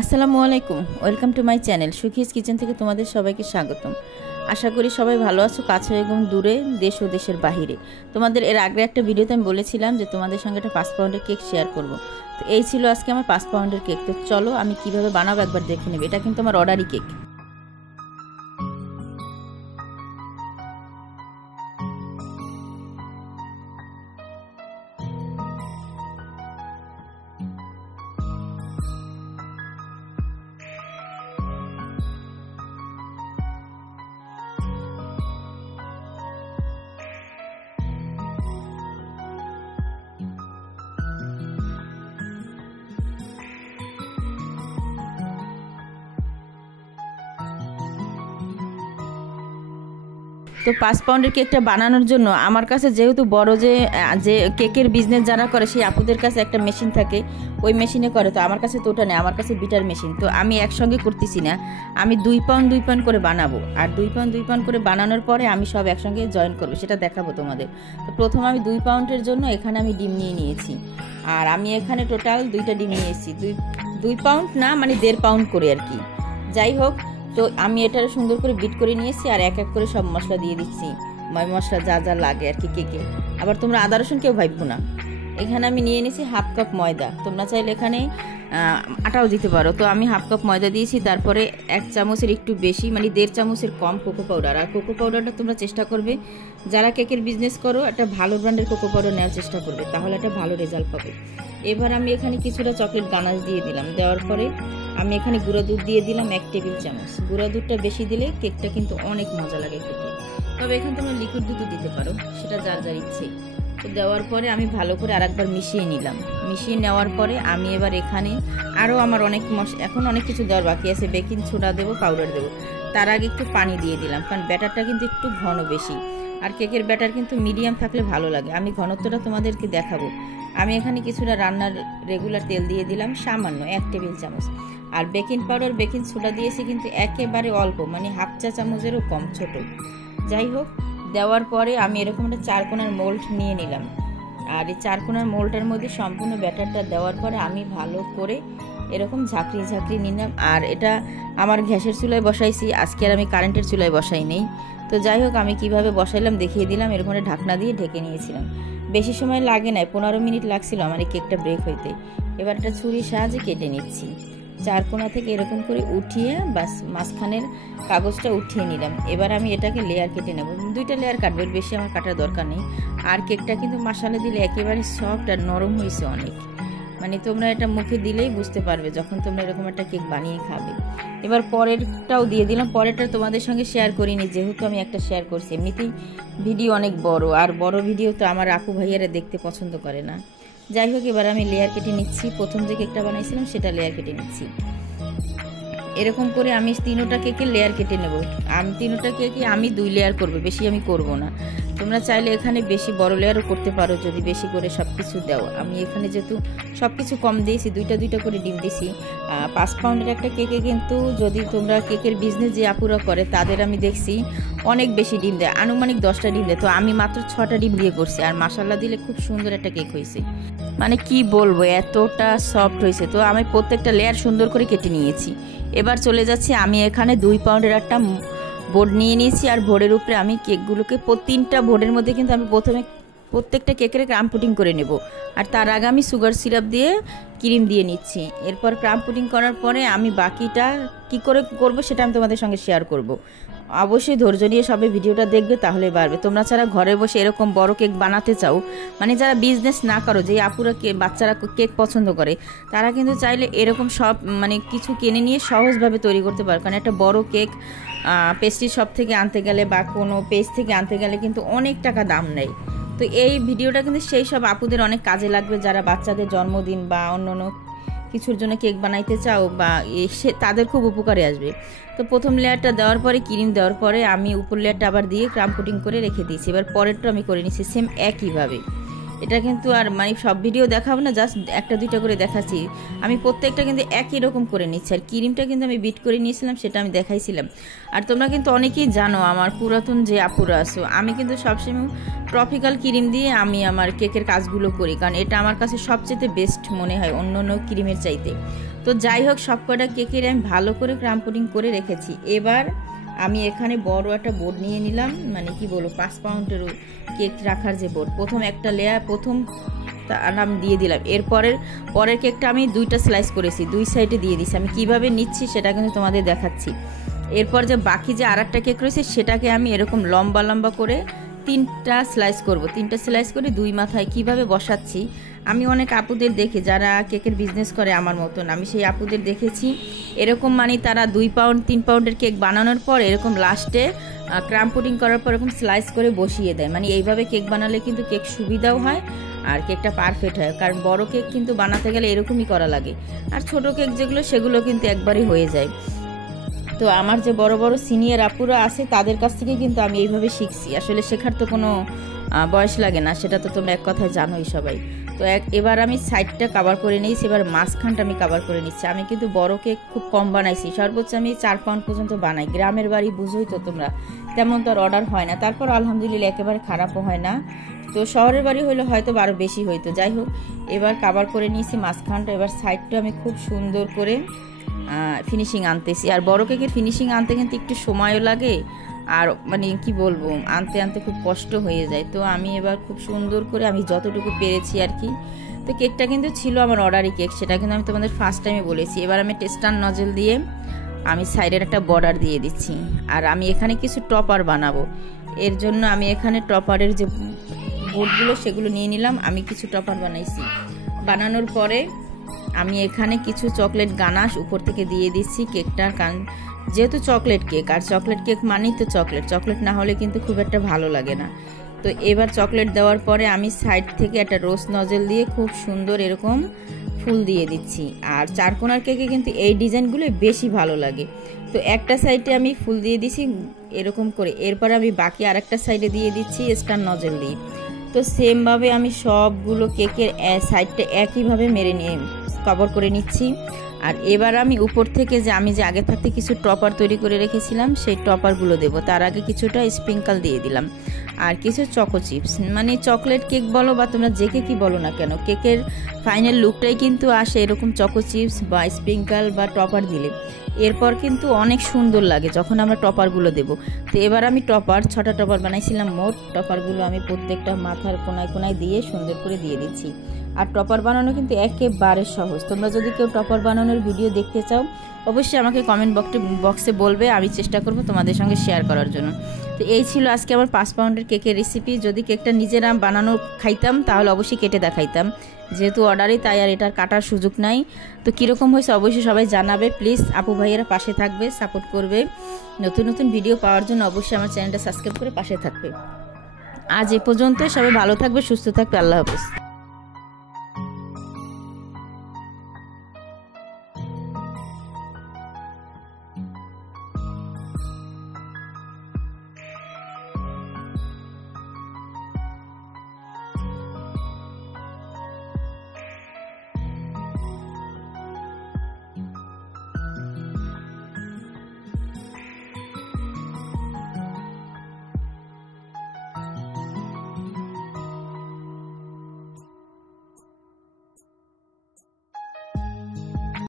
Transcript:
আসসালামু আলাইকুম, welcome to my channel Sukhi's kitchen থেকে তোমাদের সবাইকে স্বাগতম। আশা করি সবাই ভালো আছো, কাছে এবং দূরে, দেশ ও দেশের বাহিরে। তোমাদের এর আগে একটা ভিডিওতে আমি বলেছিলাম যে তোমাদের সঙ্গে একটা 5 পাউন্ডের কেক শেয়ার করব। তো এই ছিল আজকে আমার 5 পাউন্ডের কেক। তো চলো আমি কিভাবে বানাবো একবার দেখে নেবে। এটা কিন্তু আমার অর্ডারি কেক। তো 5 পাউন্ডের কেকটা বানানোর জন্য আমার কাছে যেহেতু বড় যে কেকের বিজনেস যারা করে সেই আপুদের কাছে একটা মেশিন থাকে, ওই মেশিনে করে। তো আমার কাছে তো ওটা নেই, আমার কাছে বিটার মেশিন। তো আমি একসঙ্গে করতেছি না, আমি 2 পাউন্ড 2 পাউন্ড করে বানাবো। আর 2 পাউন্ড 2 পাউন্ড করে বানানোর পরে আমি সব একসঙ্গে জয়েন করবো, সেটা দেখাবো তোমাদের। তো প্রথম আমি 2 পাউন্ডের জন্য এখানে আমি ডিম নিয়ে নিয়েছি। আর আমি এখানে টোটাল 2টা ডিম নিয়েছি, 2 পাউন্ড না, মানে 1.5 পাউন্ড করে আর কি। যাই হোক, তো আমি এটা সুন্দর করে বিট করে নিয়েছি। আর এক এক করে সব মশলা দিয়ে দিচ্ছি, ময় মশলা যা যা লাগে আর কি কেকে। আবার তোমরা আদা রসুন কেউ ভাববো না। এখানে আমি নিয়ে নিয়েছি 1/2 কাপ ময়দা, তোমরা চাইলে এখানে আটাও দিতে পারো। তো আমি 1/2 কাপ ময়দা দিয়েছি। তারপরে 1 চামচের একটু বেশি, মানে 1.5 চামচের কম কোকো পাউডার। আর কোকো পাউডারটা তোমরা চেষ্টা করবে, যারা কেকের বিজনেস করো একটা ভালো ব্র্যান্ডের কোকো পাউডার নেওয়ার চেষ্টা করবে, তাহলে একটা ভালো রেজাল্ট পাবে। এবার আমি এখানে কিছুটা চকলেট গানাশ দিয়ে দিলাম। দেওয়ার পরে আমি এখানে গুঁড়া দুধ দিয়ে দিলাম 1 টেবিল চামচ। গুঁড়া দুধটা বেশি দিলে কেকটা কিন্তু অনেক মজা লাগে খেতে। তবে এখানে তোমরা লিকুইড দুধও দিতে পারো, সেটা যার যার ইচ্ছে। তো দেওয়ার পরে আমি ভালো করে আরেকবার মিশিয়ে নিলাম। মিশিয়ে নেওয়ার পরে আমি এবার এখানে আরও আমার এখন অনেক কিছু দেওয়ার বাকি আছে। বেকিং সোডা দেবো, পাউডার দেবো। তার আগে একটু পানি দিয়ে দিলাম, কারণ ব্যাটারটা কিন্তু একটু ঘন বেশি। আর কেকের ব্যাটার কিন্তু মিডিয়াম থাকলে ভালো লাগে। আমি ঘনত্বটা তোমাদেরকে দেখাবো। আমি এখানে কিছুটা রান্নার রেগুলার তেল দিয়ে দিলাম, সামান্য 1 টেবিল চামচ। আর বেকিং পাউডার বেকিং সোডা দিয়েছি কিন্তু একেবারে অল্প, মানে 1/2 চা চামচেরও কম, ছোট। যাই হোক, দেওয়ার পরে আমি এরকম একটা 4 কোণার মোল্ড নিয়ে নিলাম। আর এই 4 কোণার মোল্ডের মধ্যে সম্পূর্ণ ব্যাটারটা দেওয়ার পরে আমি ভালো করে এরকম ঝাঁকড়ি নিলাম। আর এটা আমার গ্যাসের চুলায় বসাইছি, আজকে আর আমি কারেন্টের চুলায় বসাই নেই। তো যাই হোক, আমি কিভাবে বসাইলাম দেখিয়ে দিলাম। এরকম ঢাকনা দিয়ে ঢেকে নিয়েছিলাম। বেশি সময় লাগে না, 15 মিনিট লাগছিল আমার এই কেকটা ব্রেক হইতে। এবার একটা ছুরির সাহায্যে কেটে নিচ্ছি। 4 কোণা থেকে এরকম করে উঠিয়ে বাস মাঝখানের কাগজটা উঠিয়ে নিলাম। এবার আমি এটাকে লেয়ার কেটে নেব। 2টা লেয়ার কাটবো, এর বেশি আমার কাটার দরকার নেই। আর কেকটা কিন্তু মশলা দিলে একেবারে সফট আর নরম হয়েছে অনেক, মানে তোমরা এটা মুখে দিলেই বুঝতে পারবে যখন তোমরা এরকম একটা কেক বানিয়ে খাবে। এবার পরেরটাও দিয়ে দিলাম। পরেরটা তোমাদের সঙ্গে শেয়ার করিনি, যেহেতু আমি একটা শেয়ার করছি। এমনিতেই ভিডিও অনেক বড়, আর বড় ভিডিও তো আমার আপু ভাইয়ারা দেখতে পছন্দ করে না। যাই হোক, এবার আমি লেয়ার কেটে নিচ্ছি। প্রথম যে কেকটা বানাইছিলাম সেটা লেয়ার কেটে নিচ্ছি। এরকম করে আমি 3টা কেকের লেয়ার কেটে নেব। আমি 3টা কেকে আমি 2 লেয়ার করব, বেশি আমি করব না। তোমরা চাইলে এখানে বেশি বড় লেয়ারও করতে পারো যদি বেশি করে সব কিছু দাও। আমি এখানে যেহেতু সব কিছু কম দিয়েছি, 2টা করে ডিম দিয়েছি। 5 পাউন্ডের একটা কেকে কিন্তু যদি তোমরা কেকের বিজনেস যে আপুরা করে তাদের আমি দেখছি অনেক বেশি ডিম দেয়, আনুমানিক 10টা ডিম দেয়। তো আমি মাত্র 6টা ডিম দিয়ে করছি। আর মশলা দিলে খুব সুন্দর একটা কেক হয়েছে, মানে কি বলবো, এতটা সফট হয়েছে। তো আমি প্রত্যেকটা লেয়ার সুন্দর করে কেটে নিয়েছি। এবার চলে যাচ্ছি, আমি এখানে 2 পাউন্ডের একটা বোর্ড নিয়ে নিয়েছি। আর বোর্ডের উপরে আমি কেকগুলোকে 3টা বোর্ডের মধ্যে কিন্তু আমি প্রথমে প্রত্যেকটা কেকের ক্রাম পুডিং করে নেব। আর তার আগে আমি সুগার সিরাপ দিয়ে ক্রিম দিয়ে নিচ্ছি। এরপর ক্রাম পুডিং করার পরে আমি বাকিটা কি করে করব সেটা আমি তোমাদের সঙ্গে শেয়ার করব। অবশ্যই ধৈর্য নিয়ে সবাই ভিডিওটা দেখবে, তাহলে পারবে। তোমরা যারা ঘরে বসে এরকম বড় কেক বানাতে চাও, মানে যারা বিজনেস না করো, যে আপুরা বাচ্চারা কেক পছন্দ করে, তারা কিন্তু চাইলে এরকম সব মানে কিছু কিনে নিয়ে সহজভাবে তৈরি করতে পারো। কারণ একটা বড় কেক পেস্ট্রি শপ থেকে আনতে গেলে বা কোনো পেজ থেকে আনতে গেলে কিন্তু অনেক টাকা দাম নেয়। তো এই ভিডিওটা কিন্তু সেই সব আপুদের অনেক কাজে লাগবে, যারা বাচ্চাদের জন্মদিন বা অন্য কিছুর জন্য কেক বানাইতে চাও, বা তাদের খুব উপকারে আসবে। তো প্রথম লেয়ারটা দেওয়ার পরে ক্রিম দেওয়ার পরে আমি উপর লেয়ারটা আবার দিয়ে ক্রাম পুডিং করে রেখে দিয়েছি। এবার পরেরটা আমি করে নিচ্ছি সেম একইভাবে। এটা কিন্তু আর মানে সব ভিডিও দেখাবো না, জাস্ট 1-2টা করে দেখাচ্ছি। আমি প্রত্যেকটা কিন্তু একই রকম করে নিচ্ছি। আর ক্রিমটা কিন্তু আমি বিট করে নিয়েছিলাম, সেটা আমি দেখাইছিলাম। আর তোমরা কিন্তু অনেকেই জানো আমার পুরাতন যে আপুরা আছো, আমি কিন্তু সবসময় ট্রপিক্যাল ক্রিম দিয়ে আমি আমার কেকের কাজগুলো করি, কারণ এটা আমার কাছে সবচেয়ে বেস্ট মনে হয় অন্য ক্রিমের চাইতে। তো যাই হোক, সব কটা কেকের আমি ভালো করে ক্রাম পুডিং করে রেখেছি। এবার আমি এখানে বড় একটা বোর্ড নিয়ে নিলাম, মানে কি বলবো 5 পাউন্ডের কেক রাখার যে বোর্ড। প্রথম একটা লেয়ার প্রথম আমি দিয়ে দিলাম। পরের কেকটা আমি 2টা স্লাইস করেছি, 2 সাইডে দিয়ে দিছি। আমি কিভাবে নিচ্ছি সেটা কিন্তু তোমাদের দেখাচ্ছি। এরপর যে বাকি যে আরেকটা কেক রয়েছে সেটাকে আমি এরকম লম্বা লম্বা করে 3টা স্লাইস করব। 3টা স্লাইস করে 2 মাথায় কিভাবে বসাচ্ছি আমি অনেক আপুদের দেখি যারা কেকের বিজনেস করে আমার মতন। আমি সেই আপুদের দেখেছি এরকম, মানে তারা 2 পাউন্ড 3 পাউন্ডের কেক বানানোর পর এরকম লাস্টে ক্রাম পুডিং করার পর এরকম স্লাইস করে বসিয়ে দেয়। মানে এইভাবে কেক বানালে কিন্তু কেক সুবিধাও হয় আর কেকটা পারফেক্ট হয়। কারণ বড় কেক কিন্তু বানাতে গেলে এরকমই করা লাগে, আর ছোট কেক যেগুলো সেগুলো কিন্তু একবারই হয়ে যায়। তো আমার যে বড় বড় সিনিয়র আপুরা আছে তাদের কাছ থেকে কিন্তু আমি এইভাবে শিখছি। আসলে শেখার তো কোনো বয়স লাগে না, সেটা তো তোমরা এক কথায় জানোই সবাই। তো এবার আমি সাইডটা কভার করে নিয়েছি, এবার মাঝখানটা আমি কভার করে নিচ্ছি। আমি কিন্তু বড় কেক খুব কম বানাইছি, সর্বোচ্চ আমি 4 পাউন্ড পর্যন্ত বানাই। গ্রামের বাড়ি বুঝোই তো তোমরা, তেমন তো আর অর্ডার হয় না। তারপর আলহামদুলিল্লাহ একেবারে খারাপও হয় না। তো শহরের বাড়ি হলে হয়তো আরও বেশি হইতো। যাই হোক, এবার কভার করে নিয়েছি মাঝখানটা। এবার সাইডটা আমি খুব সুন্দর করে ফিনিশিং আনতেছি। আর বড় কেকের ফিনিশিং আনতে কিন্তু একটু সময়ও লাগে, আর মানে কি বলবো আনতে আনতে খুব কষ্ট হয়ে যায়। তো আমি এবার খুব সুন্দর করে আমি যতটুকু পেরেছি আর কি। তো কেকটা কিন্তু ছিল আমার অর্ডারি কেক, সেটা কিন্তু আমি তোমাদের ফার্স্ট টাইমে বলেছি। এবার আমি টেস্টার নজল দিয়ে আমি সাইডের একটা বর্ডার দিয়ে দিচ্ছি। আর আমি এখানে কিছু টপার বানাবো, এর জন্য আমি এখানে টপারের যে বোর্ডগুলো সেগুলো নিয়ে নিলাম। আমি কিছু টপার বানাইছি। বানানোর পরে আমি এখানে কিছু চকলেট গানাশ উপর থেকে দিয়ে দিচ্ছি কেকটার, কারণ যেহেতু চকলেট কেক, আর চকলেট কেক মানেই তো চকলেট না হলে কিন্তু খুব একটা ভালো লাগে না। তো এবার চকলেট দেওয়ার পরে আমি সাইড থেকে একটা রোজ নজল দিয়ে খুব সুন্দর এরকম ফুল দিয়ে দিচ্ছি। আর চারকোনার কেকে কিন্তু এই ডিজাইনগুলো বেশি ভালো লাগে। তো একটা সাইডে আমি ফুল দিয়ে দিছি এরকম করে, এরপর আমি বাকি আরেকটা সাইডে দিয়ে দিচ্ছি স্টার নজল দিয়ে। তো সেমভাবে আমি সবগুলো কেকের সাইডটা একইভাবে মেরে নিয়ে কভার করে নিচ্ছি। আর এবার আমি উপর থেকে যে আমি যে আগে থাকতে কিছু টপার তৈরি করে রেখেছিলাম সেই টপারগুলো দেবো। তার আগে কিছুটা স্প্রিঙ্কল দিয়ে দিলাম আর কিছু চকো চিপস। মানে চকলেট কেক বলো বা তোমরা যে কেকই বলো না কেন, কেকের ফাইনাল লুকটাই কিন্তু আসে এরকম চকো চিপস বা স্প্রিঙ্কল বা টপার দিলে। এরপর কিন্তু অনেক সুন্দর লাগে যখন আমরা টপারগুলো দেবো। তো এবার আমি 6টা টপার বানাইছিলাম মোট। টপারগুলো আমি প্রত্যেকটা মাথার কোনায় কোনায় দিয়ে সুন্দর করে দিয়ে দিচ্ছি। আর টপার বানানো কিন্তু একেবারে সহজ। তোমরা যদি কেউ টপার বানানোর ভিডিও দেখতে চাও অবশ্যই আমাকে কমেন্ট বক্সে বলবে, আমি চেষ্টা করব তোমাদের সঙ্গে শেয়ার করার জন্য। তো এই ছিল আজকে আমার 5 পাউন্ডের কেকের রেসিপি। যদি কেকটা নিজেরা বানানো খাইতাম তাহলে অবশ্যই কেটে দেখাইতাম, যেহেতু অর্ডারে তাই আর এটার কাটার সুযোগ নাই। তো কীরকম হয়েছে অবশ্যই সবাই জানাবে। প্লিজ আপু ভাইয়েরা পাশে থাকবে, সাপোর্ট করবে। নতুন নতুন ভিডিও পাওয়ার জন্য অবশ্যই আমার চ্যানেলটা সাবস্ক্রাইব করে পাশে থাকবে। আজ এ পর্যন্ত, সবাই ভালো থাকবে, সুস্থ থাকবে। আল্লাহ হাফেজ।